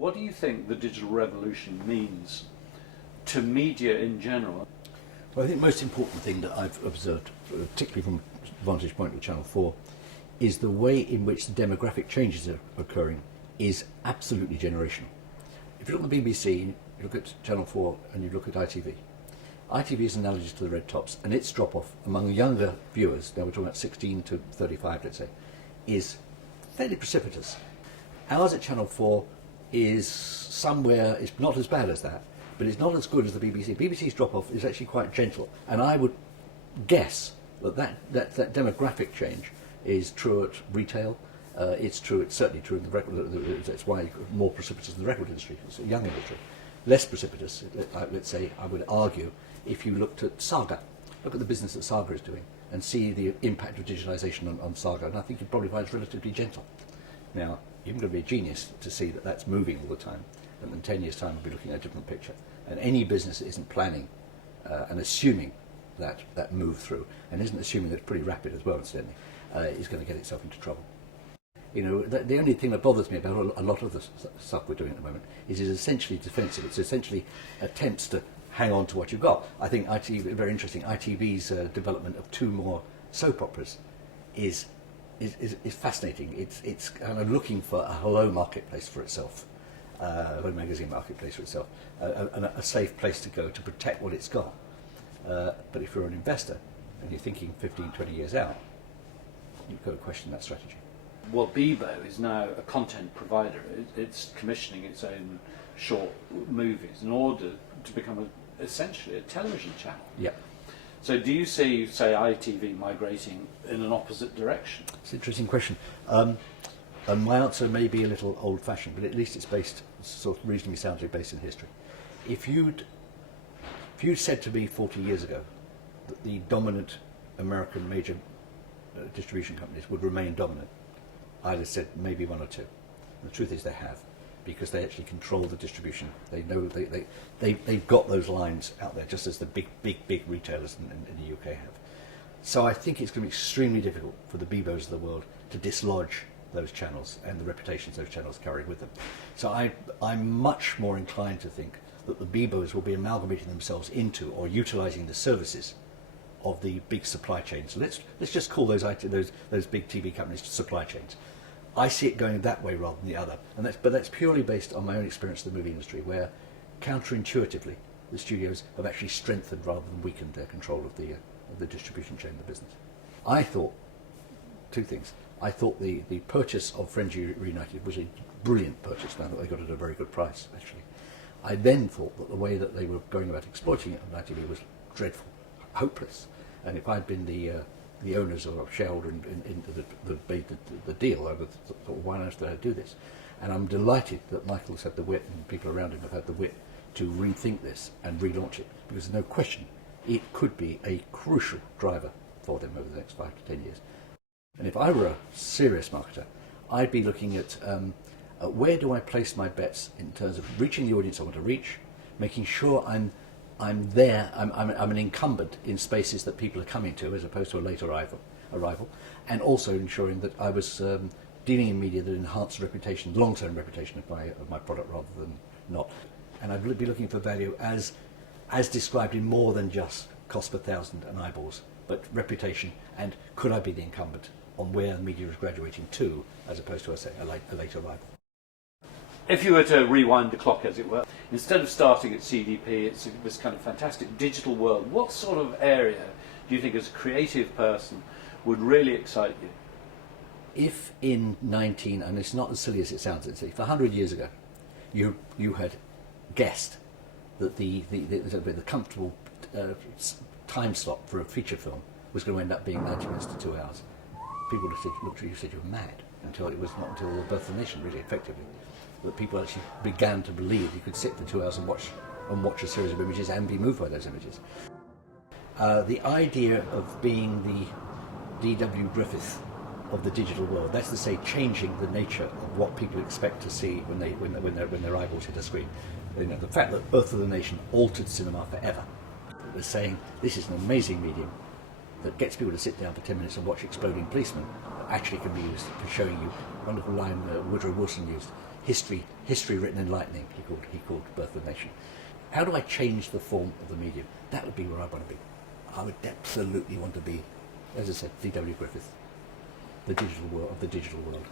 What do you think the digital revolution means to media in general? Well, I think the most important thing that I've observed, particularly from the vantage point of Channel 4, is the way in which the demographic changes are occurring is absolutely generational. If you look at the BBC, you look at Channel 4 and you look at ITV, ITV is analogous to the red tops, and its drop-off among younger viewers, now we're talking about 16 to 35, let's say, is fairly precipitous. Ours at Channel 4 is somewhere, it's not as bad as that, but it's not as good as the BBC. BBC's drop-off is actually quite gentle, and I would guess that demographic change is true at retail. It's certainly true in the record. That's why more precipitous in the record industry. It's a young industry. Less precipitous, let's say, I would argue, if you looked at Saga. Look at the business that Saga is doing and see the impact of digitalisation on Saga, and I think you'd probably find it's relatively gentle. Now, you're going to be a genius to see that that's moving all the time, and in 10 years' time we'll be looking at a different picture. And any business that isn't planning and assuming that move through, and isn't assuming that it's pretty rapid as well, incidentally, is going to get itself into trouble. You know, the only thing that bothers me about a lot of the stuff we're doing at the moment is it's essentially defensive. It's essentially attempts to hang on to what you've got. I think very interesting, ITV's development of 2 more soap operas is fascinating. It's kind of looking for a hello marketplace for itself, a hello magazine marketplace for itself, a safe place to go to protect what it's got. But if you're an investor and you're thinking 15, 20 years out, you've got to question that strategy. Well, Bebo is now a content provider. It's commissioning its own short movies in order to become essentially a television channel. Yeah. So do you see, say, ITV migrating in an opposite direction? It's an interesting question. And my answer may be a little old-fashioned, but at least it's based, sort of reasonably soundly based in history. If you'd said to me 40 years ago that the dominant American major distribution companies would remain dominant, I'd have said maybe 1 or 2. And the truth is they have, because they actually control the distribution. They know they've got those lines out there, just as the big retailers in the UK have. So I think it's going to be extremely difficult for the Bebos of the world to dislodge those channels and the reputations those channels carry with them. So I'm much more inclined to think that the Bebos will be amalgamating themselves into or utilising the services of the big supply chains. So let's just call those big TV companies supply chains. I see it going that way rather than the other, but that's purely based on my own experience of the movie industry, where counterintuitively the studios have actually strengthened rather than weakened their control of the distribution chain of the business. I thought 2 things. I thought the purchase of Friends Reunited was a brilliant purchase, and I thought they got it at a very good price, actually. I then thought that the way that they were going about exploiting it on ITV was dreadful, hopeless. And if I'd been the owners or shareholder in the deal, I would have thought, why on earth did I do this? And I'm delighted that Michael's had the wit, and people around him have had the wit, to rethink this and relaunch it, because there's no question it could be a crucial driver for them over the next 5 to 10 years. And if I were a serious marketer, I'd be looking at where do I place my bets in terms of reaching the audience I want to reach, making sure I'm there, I'm an incumbent in spaces that people are coming to as opposed to a late arrival, and also ensuring that I was dealing in media that enhanced the reputation, long-term reputation of my product rather than not. And I'd be looking for value as described in more than just cost per thousand and eyeballs, but reputation, and could I be the incumbent on where the media is graduating to as opposed to, say, a late arrival. If you were to rewind the clock, as it were, instead of starting at CDP, it's this kind of fantastic digital world. What sort of area do you think, as a creative person, would really excite you? If in and it's not as silly as it sounds, if 100 years ago you had guessed that the comfortable time slot for a feature film was going to end up being 90 minutes to 2 hours, people would have looked at you and said you were mad. Until it was not until the birth of the nation, really, effectively, that people actually began to believe you could sit for 2 hours and watch a series of images and be moved by those images. The idea of being the D.W. Griffith of the digital world, that's to say, changing the nature of what people expect to see when their eyeballs hit a screen. You know, the fact that Birth of the Nation altered cinema forever. It was saying this is an amazing medium that gets people to sit down for 10 minutes and watch exploding policemen, but actually can be used for showing you, wonderful line Woodrow Wilson used, history written in lightning. He called Birth of a Nation. How do I change the form of the medium? That would be where I want to be. I would absolutely want to be, as I said, D.W. Griffith, the digital world of the digital world.